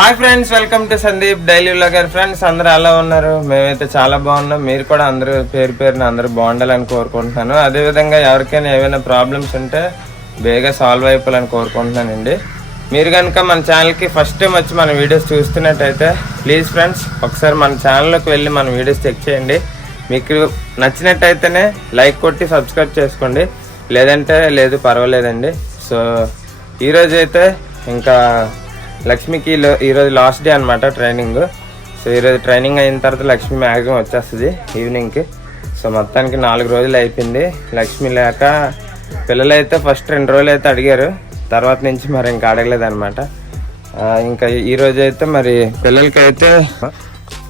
Hi friends, welcome to Sandeep daily vlogger. Friends అందరూ ఎలా ఉన్నారు? మేమైతే చాలా బాగున్నాం. మీరు కూడా అందరూ పేరున అందరూ బాగుండాలని కోరుకుంటున్నాను. అదేవిధంగా ఎవరికైనా ఏమైనా ప్రాబ్లమ్స్ ఉంటే బేగా సాల్వ్ అయిపోవాలని కోరుకుంటున్నానండి. మీరు కనుక మన ఛానల్కి ఫస్ట్ టైం వచ్చి మన వీడియోస్ చూస్తున్నట్టయితే ప్లీజ్ ఫ్రెండ్స్ ఒకసారి మన ఛానల్లోకి వెళ్ళి మన వీడియోస్ చెక్ చేయండి. మీకు నచ్చినట్టయితేనే లైక్ కొట్టి సబ్స్క్రైబ్ చేసుకోండి, లేదంటే లేదు పర్వాలేదండి. సో ఈరోజు అయితే ఇంకా లక్ష్మికి ఈరోజు లాస్ట్ డే అనమాట ట్రైనింగ్. సో ఈరోజు ట్రైనింగ్ అయిన తర్వాత లక్ష్మి మ్యాక్సిమం వచ్చేస్తుంది ఈవినింగ్కి. సో మొత్తానికి 4 రోజులు అయిపోయింది లక్ష్మి లేక. పిల్లలైతే ఫస్ట్ 2 రోజులు అయితే అడిగారు, తర్వాత నుంచి మరి ఇంకా అడగలేదు అనమాట. ఇంకా ఈరోజు అయితే మరి పిల్లలకైతే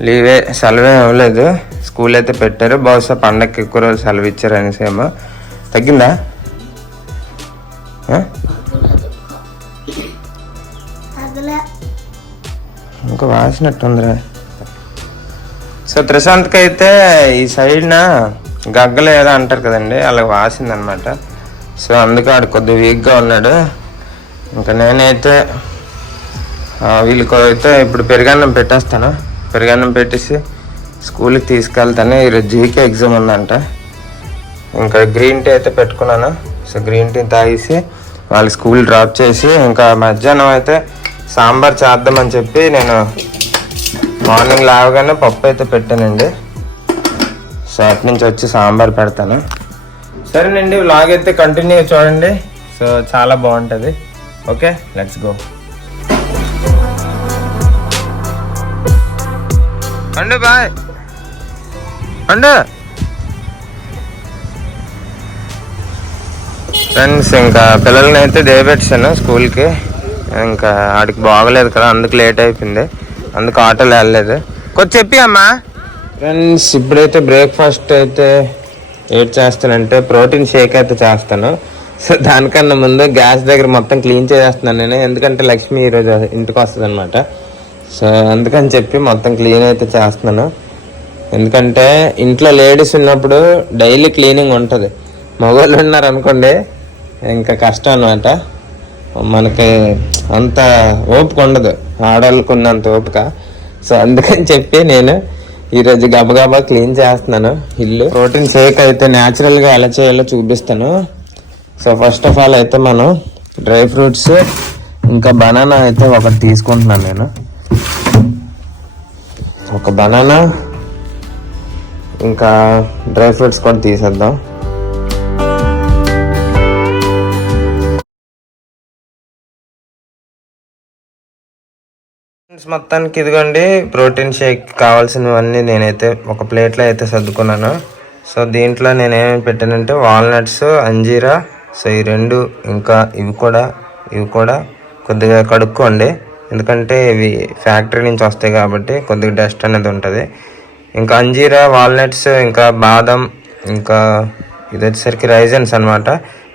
లీవే, సెలవే ఇవ్వలేదు. స్కూల్ అయితే పెట్టారు, బహుశా పండగకి ఎక్కువ రోజులు సెలవు ఇచ్చారు అనేసి. ఏమో తగ్గిందా? ఇంకా వాసినట్టుందిరా. సో త్రిశాంత్కి అయితే ఈ సైడ్న గగ్గలు ఏదో అంటారు కదండి, అలా వాసిందనమాట. సో అందుకే ఆడు కొద్దిగా వీక్గా ఉన్నాడు. ఇంకా నేనైతే వీళ్ళకి అయితే ఇప్పుడు పెరుగన్నం పెట్టేస్తాను. పెరుగన్నం పెట్టేసి స్కూల్కి తీసుకెళ్తాను. ఈరోజు జీకే ఎగ్జామ్ ఉందంట. ఇంకా గ్రీన్ టీ అయితే పెట్టుకున్నాను. సో గ్రీన్ టీ తాగేసి వాళ్ళకి స్కూల్ డ్రాప్ చేసి ఇంకా మధ్యాహ్నం అయితే సాంబార్ చేద్దామని చెప్పి నేను మార్నింగ్ లేవగానే పప్పు అయితే పెట్టానండి. సో అటు నుంచి వచ్చి సాంబార్ పెడతాను. సరేనండి, వ్లాగ్ అయితే కంటిన్యూ చూడండి. సో చాలా బాగుంటుంది. Okay, let's go. అండు బాయ్ అండు. ఫ్రెండ్స్ ఇంకా పిల్లల్ని అయితే దేపెట్టాను స్కూల్కి. ఇంకా ఆడికి బాగలేదు కదా, అందుకు లేట్ అయిపోయింది. అందుకు ఆటోలో వెళ్ళలేదు. కొంచెం చెప్పి అమ్మా. ఫ్రెండ్స్ ఇప్పుడైతే బ్రేక్ఫాస్ట్ అయితే ఏడ్ చేస్తానంటే ప్రోటీన్ షేక్ అయితే చేస్తాను. సో దానికన్నా ముందు గ్యాస్ దగ్గర మొత్తం క్లీన్ చేసేస్తున్నాను నేను, ఎందుకంటే లక్ష్మి ఈరోజు ఇంటికి వస్తుంది అనమాట. సో అందుకని చెప్పి మొత్తం క్లీన్ అయితే చేస్తున్నాను. ఎందుకంటే ఇంట్లో లేడీస్ ఉన్నప్పుడు డైలీ క్లీనింగ్ ఉంటుంది. మగవాళ్ళు ఉన్నారు అనుకోండి ఇంకా కష్టం అనమాట. మనకి అంత ఓపిక ఉండదు, ఆడవాళ్ళకు ఉన్నంత ఓపిక. సో అందుకని చెప్పి నేను ఈరోజు గబగబా క్లీన్ చేస్తున్నాను ఇల్లు. ప్రోటీన్ షేక్ అయితే న్యాచురల్గా ఎలా చేయాలో చూపిస్తాను. సో ఫస్ట్ ఆఫ్ ఆల్ అయితే మనం డ్రై ఫ్రూట్స్ ఇంకా బనానా అయితే ఒకటి తీసుకుంటున్నాను నేను. ఒక బనానా ఇంకా డ్రై ఫ్రూట్స్ కూడా తీసేద్దాం. మొత్తానికి ఇదిగోండి ప్రోటీన్ షేక్ కావాల్సినవన్నీ నేనైతే ఒక ప్లేట్లో అయితే సర్దుకున్నాను. సో దీంట్లో నేనేమి పెట్టానంటే వాల్నట్స్, అంజీరా. సో ఈ 2 ఇంకా ఇవి కూడా కొద్దిగా కడుక్కోండి, ఎందుకంటే ఇవి ఫ్యాక్టరీ నుంచి వస్తాయి కాబట్టి కొద్దిగా డస్ట్ అనేది ఉంటుంది. ఇంకా అంజీరా, వాల్నట్స్, ఇంకా బాదం, ఇంకా ఇది వచ్చేసరికి రైజన్స్ అనమాట,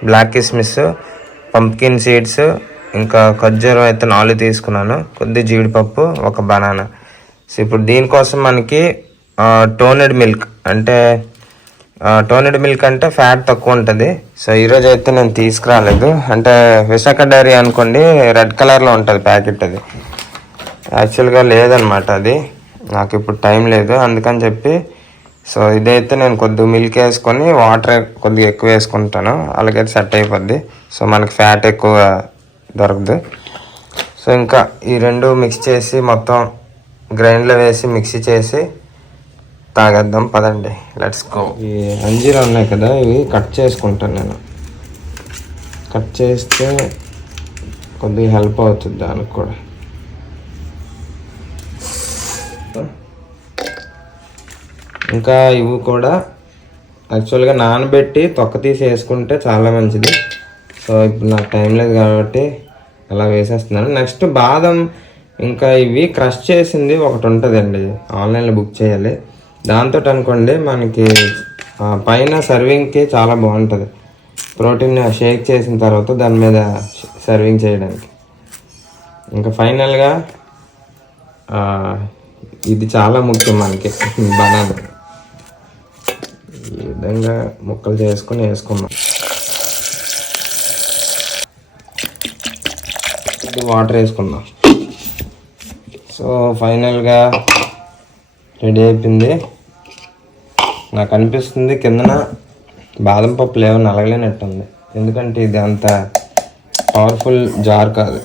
బ్లాక్ కిస్మిస్, పంప్కిన్ సీడ్స్, ఇంకా ఖర్జూరం అయితే 4 తీసుకున్నాను, కొద్ది జీడిపప్పు, ఒక బనానా. సో ఇప్పుడు దీనికోసం మనకి టోనెడ్ మిల్క్ అంటే ఫ్యాట్ తక్కువ ఉంటుంది. సో ఈరోజు అయితే నేను తీసుకురాలేదు, అంటే విశాఖ డైరీ అనుకోండి, రెడ్ కలర్లో ఉంటుంది ప్యాకెట్. అది యాక్చువల్గా లేదనమాట, అది నాకు ఇప్పుడు టైం లేదు అందుకని చెప్పి. సో ఇదైతే నేను కొద్దిగా మిల్క్ వేసుకొని వాటర్ కొద్దిగా ఎక్కువ వేసుకుంటాను, అలాగైతే సెట్ అయిపోద్ది. సో మనకి ఫ్యాట్ ఎక్కువ దొరకదు. సో ఇంకా ఈ 2 మిక్స్ చేసి మొత్తం గ్రైండ్లో వేసి మిక్సీ చేసి తాగేద్దాం పదండి, లెట్స్ గో. ఈ అంజీరా ఉన్నాయి కదా, ఇవి కట్ చేసుకుంటాను నేను. కట్ చేస్తే కొద్దిగా హెల్ప్ అవుతుంది దానికి కూడా. ఇంకా ఇవి కూడా యాక్చువల్గా నానబెట్టి తొక్క తీసి వేసుకుంటే చాలా మంచిది. సో ఇప్పుడు నాకు టైం లేదు కాబట్టి అలా వేసేస్తున్నాను. నెక్స్ట్ బాదం, ఇంకా ఇవి క్రష్ చేసింది ఒకటి ఉంటుందండి, ఆన్లైన్లో బుక్ చేయాలి. దాంతో అనుకోండి మనకి పైన సర్వింగ్కి చాలా బాగుంటుంది. ప్రోటీన్ షేక్ చేసిన తర్వాత దాని మీద సర్వింగ్ చేయడానికి. ఇంకా ఫైనల్గా ఇది చాలా ముఖ్యం మనకి, బనానా. ఈ విధంగా ముక్కలు చేసుకొని వేసుకున్నాం. వాటర్ వేసుకుందాం. సో ఫైనల్గా రెడీ అయిపోయింది. నాకు అనిపిస్తుంది కిందన బాదం పప్పులు ఏమో నలగలేనట్టుంది, ఎందుకంటే ఇది అంత పవర్ఫుల్ జార్ కాదు.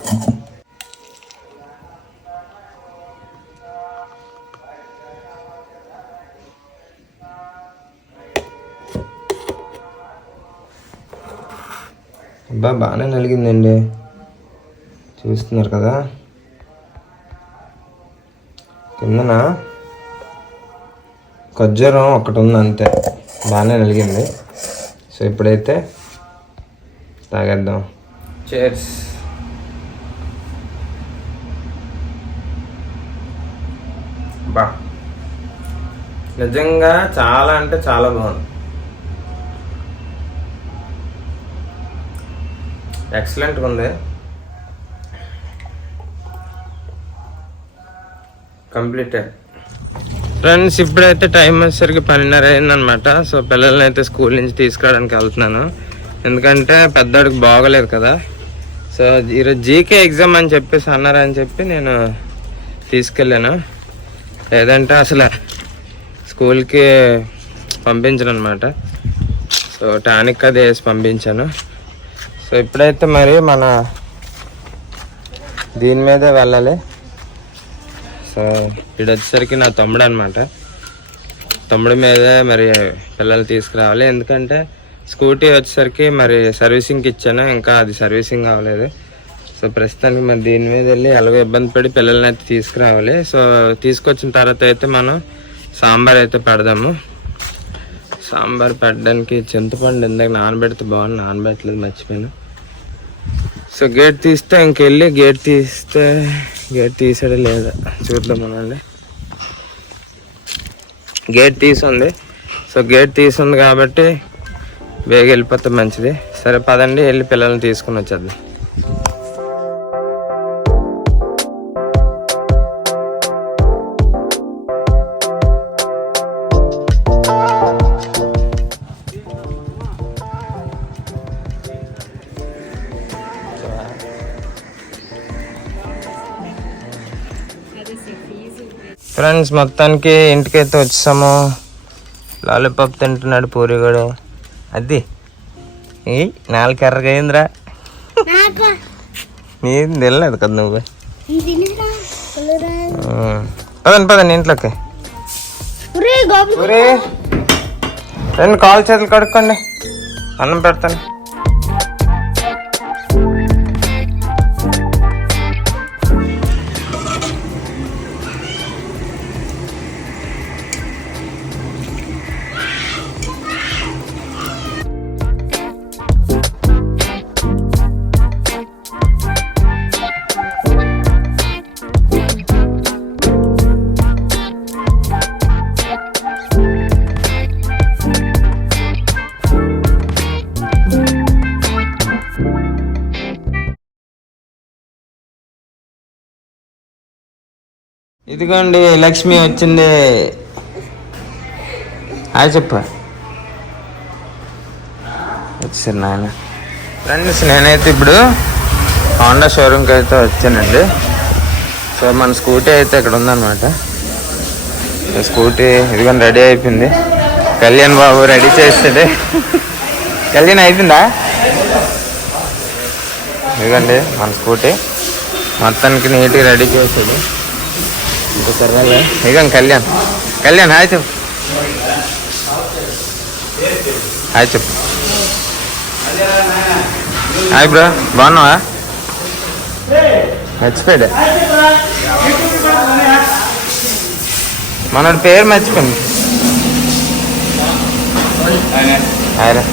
అబ్బా బాగానే నలిగిందండి, చూస్తున్నారు కదా. కిందన ఖర్జూరం ఒకటి ఉంది అంతే, బాగానే నలిగింది. సో ఇప్పుడైతే తాగేద్దాం. చేర్స్. బా నిజంగా చాలా అంటే చాలా బాగుంది, ఎక్సలెంట్గా ఉంది. Completed friends. ఇప్పుడైతే టైం వచ్చేసరికి 12:30 అయిందనమాట. సో పిల్లల్ని అయితే స్కూల్ నుంచి తీసుకురావడానికి వెళ్తున్నాను, ఎందుకంటే పెద్దవాడికి బాగోలేదు కదా. సో ఈరోజు జీకే ఎగ్జామ్ అని చెప్పేసి అన్నారని చెప్పి నేను తీసుకెళ్ళాను, లేదంటే అసలు స్కూల్కి పంపించను అనమాట. సో టానిక్ అది వేసి పంపించాను. సో ఇప్పుడైతే మరి మన దీని మీదే వెళ్ళాలి. సో ఇది వచ్చేసరికి నా తమ్ముడు అనమాట, తమ్ముడి మీదే మరి పిల్లలు తీసుకురావాలి. ఎందుకంటే స్కూటీ వచ్చేసరికి మరి సర్వీసింగ్కి ఇచ్చాను, ఇంకా అది సర్వీసింగ్ అవ్వలేదు. సో ప్రస్తుతానికి మరి దీని మీద వెళ్ళి ఎలాగో ఇబ్బంది పడి పిల్లల్ని అయితే తీసుకురావాలి. సో తీసుకొచ్చిన తర్వాత అయితే మనం సాంబార్ అయితే పెడదాము. సాంబార్ పెట్టడానికి చింతపండు ఇందాక నానబెడితే బాగుంది, నానబెట్టలేదు, మర్చిపోయాను. సో గేట్ తీస్తే ఇంకెళ్ళి గేట్ తీసాడే లేదా చూద్దాం అనండి. గేట్ తీసుంది. సో గేట్ తీసుంది కాబట్టి బేగ వెళ్ళిపోతే మంచిది. సరే పదండి, వెళ్ళి పిల్లల్ని తీసుకుని వచ్చేద్దాం. ఫ్రెండ్స్ మొత్తానికి ఇంటికైతే వచ్చాము. లాలీపాప్ తింటున్నాడు పూరి కూడా. అది నాలుగు ఎర్రగా అయిందిరా, నేను తినలేదు కదా నువ్వు. పదండి ఇంట్లోకి. రెండు కాలు చేతులు కడుక్కోండి, అన్నం పెడతాను. ఇదిగోండి లక్ష్మి వచ్చింది. హాయ్ చెప్ప. వచ్చారు నాయన. ఫ్రెండ్స్ నేనైతే ఇప్పుడు హోండా షోరూమ్కి అయితే వచ్చానండి. సో మన స్కూటీ అయితే ఇక్కడ ఉందన్నమాట. స్కూటీ ఇదిగోండి రెడీ అయిపోయింది. కళ్యాణ్ బాబు రెడీ చేస్తాడు. కళ్యాణ్ అయిపోయిందా? ఇదిగోండి మన స్కూటీ మొత్తానికి నీట్గా రెడీ చేస్తాడు. ఇంకొకరు ఇక కళ్యాణ్ హాయ్ చెప్పు. హాయ్ చెప్పు. హాయ్ బ్రో, బాగున్నావా? మర్చిపోయాడు మనోడి పేరు, మర్చిపోయింది. హాయ్ రా.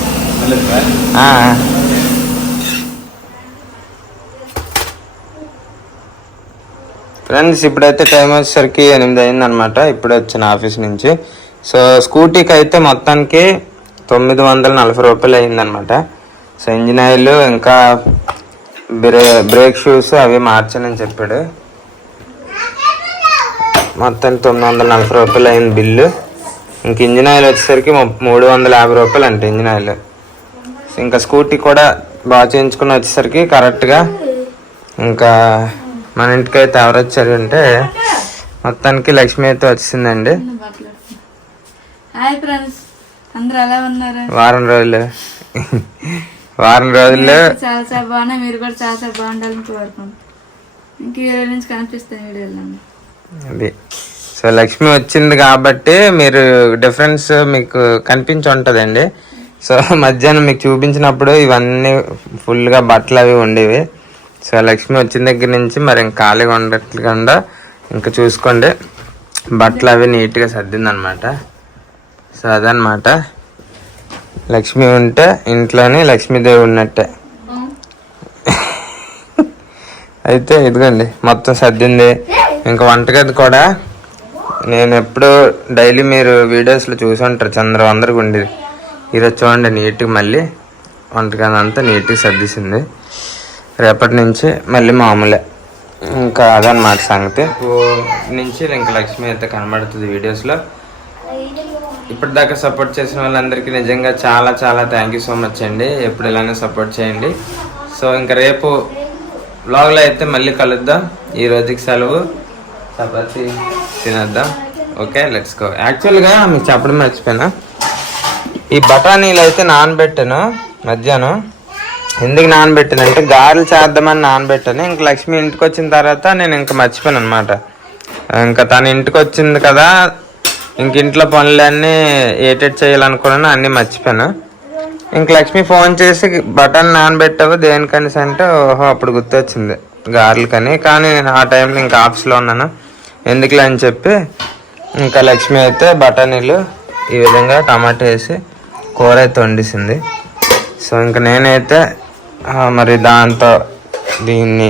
ఫ్రెండ్స్ ఇప్పుడైతే టైం వచ్చేసరికి 8 అయిందనమాట. ఇప్పుడే వచ్చిన ఆఫీస్ నుంచి. సో స్కూటీకి అయితే మొత్తానికి 940 రూపాయలు అయిందనమాట. సో ఇంజిన్ ఆయిల్ ఇంకా బ్రేక్ షూస్ అవి మార్చానని చెప్పాడు. మొత్తానికి 940 రూపాయలు అయింది బిల్లు. ఇంక ఇంజిన్ ఆయిల్ వచ్చేసరికి 350 రూపాయలు అంటే ఇంజిన్ ఆయిల్. ఇంకా స్కూటీ కూడా బాగా చేయించుకుని వచ్చేసరికి కరెక్ట్గా ఇంకా మన ఇంటికి అయితే ఎవరు వచ్చారు అంటే మొత్తానికి లక్ష్మి అయితే వచ్చిందండి. హాయ్ ఫ్రెండ్స్, అందరూ ఎలా ఉన్నారు? వారం రోజుల్లో చాలా చాలా బాగున్నా. మీరు కూడా చాలా చాలా బాగుండాలని కోరుకుంటున్నాను. ఇంక వీడియో నుంచి కనిపిస్తాను వీడియోలో అది. సో లక్ష్మి వచ్చింది కాబట్టి మీరు డిఫరెన్స్ మీకు కనిపించి ఉంటుందండి. సో మధ్యాహ్నం మీకు చూపించినప్పుడు ఇవన్నీ ఫుల్గా బట్టలు అవి ఉండేవి. సో లక్ష్మి వచ్చిన దగ్గర నుంచి మరి ఇంకా ఖాళీగా ఉండట్లేకుండా ఇంకా చూసుకోండి, బట్టలు అవి నీట్గా సర్దింది అనమాట. సో అదనమాట, లక్ష్మి ఉంటే ఇంట్లోనే లక్ష్మీదేవి ఉన్నట్టే. అయితే ఇదిగోండి మొత్తం సర్దింది. ఇంకా వంటగది కూడా నేను ఎప్పుడు డైలీ మీరు వీడియోస్లో చూసి ఉంటారు అందరికి ఉండేది. ఈరోజు చూడండి నీట్గా మళ్ళీ వంటగది అంతా నీట్గా సర్దిసింది. రేపటి నుంచి మళ్ళీ మామూలే. ఇంకా అదనమాట సంగతి. నుంచి ఇంకా లక్ష్మి అయితే కనబడుతుంది వీడియోస్లో. ఇప్పటిదాకా సపోర్ట్ చేసిన వాళ్ళందరికీ నిజంగా చాలా చాలా థ్యాంక్ యూ సో మచ్ అండి. ఎప్పుడు ఇలానే సపోర్ట్ చేయండి. సో ఇంకా రేపు వ్లాగ్లో అయితే మళ్ళీ కలుద్దాం. ఈ రోజుకి సెలవు, చపాతి తినేద్దాం. Okay, let's go. యాక్చువల్గా మీకు చెప్పడం మర్చిపోయినా, ఈ బఠానీలు అయితే నానబెట్టాను మధ్యాహ్నం. ఎందుకు నానబెట్టానంటే గారెలు చేద్దామని నానబెట్టాను. ఇంక లక్ష్మి ఇంటికి వచ్చిన తర్వాత నేను ఇంకా మర్చిపోయాను అనమాట. ఇంకా తను ఇంటికి వచ్చింది కదా, ఇంక ఇంట్లో పనులన్నీ ఏటెట్ చేయాలనుకున్నాను, అన్నీ మర్చిపోయాను. ఇంక లక్ష్మి ఫోన్ చేసి బటన్ నానబెట్టావు దేనికనేసి అంటే ఓహో అప్పుడు గుర్తొచ్చింది గారెలకని. కానీ నేను ఆ టైంలో ఇంకా ఆఫీస్లో ఉన్నాను, ఎందుకులే అని చెప్పి ఇంకా లక్ష్మి అయితే బఠానీలు ఈ విధంగా టమాటా వేసి కూర అయితే వండిసింది. సో ఇంకా నేనైతే మరి దాంతో దీన్ని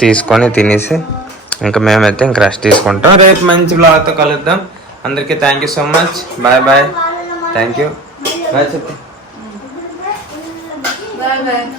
తీసుకొని తినేసి ఇంకా మేమైతే ఇంక రెస్ట్ తీసుకుంటాం. రేపు మంచి బ్లాగ్తో కలుద్దాం. అందరికీ thank you so much. Bye bye. Thank you. Bye చెప్పు. Bye bye.